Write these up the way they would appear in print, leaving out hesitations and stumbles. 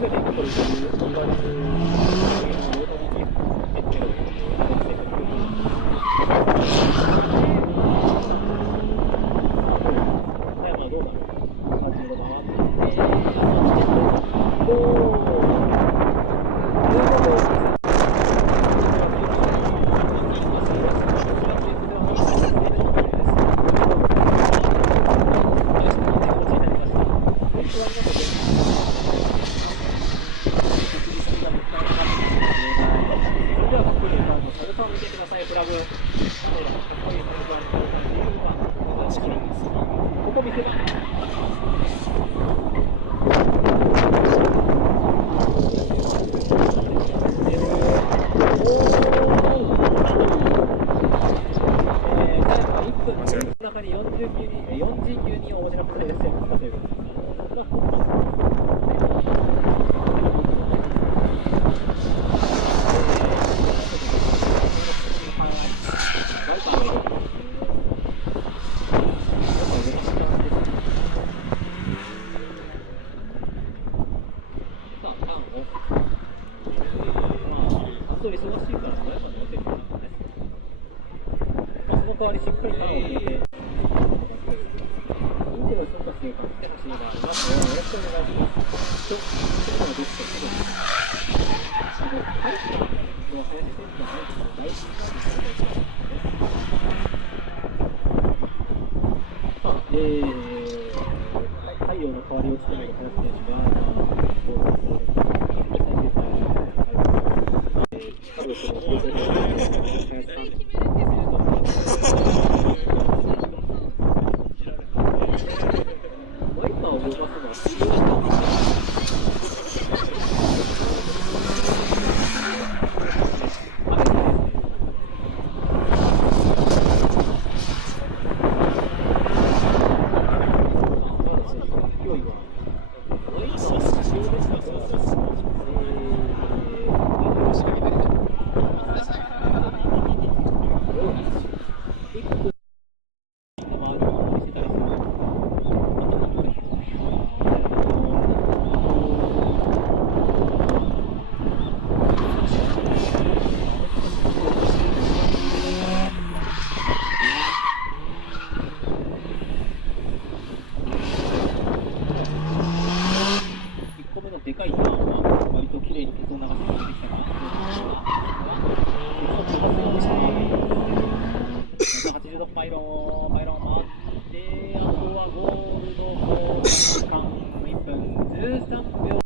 ぐでこれ言われる代わりしっかりターンを決めて、インクの人たちに勝ってほしいな。よろしくお願いします。と、今のベストすぐに。はい、もう林選手が大事なさあ、太陽の代わりを務める林選手が、でかいターンは割と綺麗に鉄を流して出てきたかなと思います。180度パイロン回って、あとはゴールド時間1分13秒。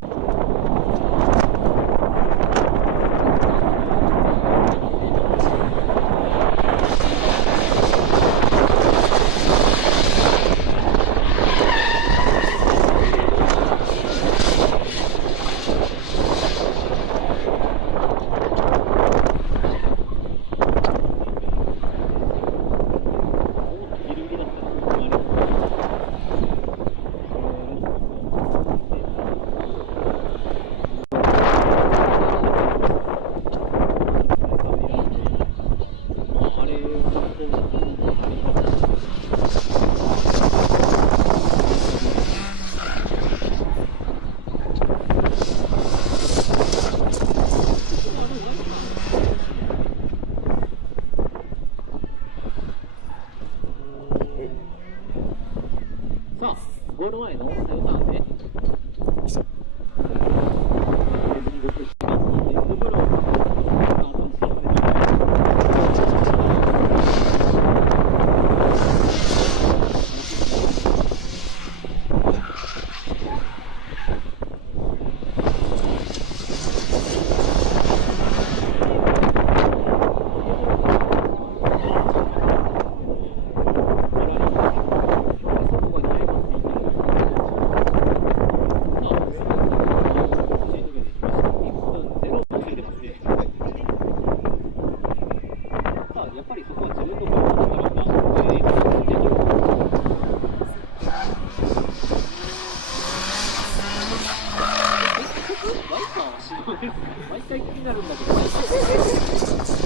ゴール前のサヨターンで毎回気になるんだけど。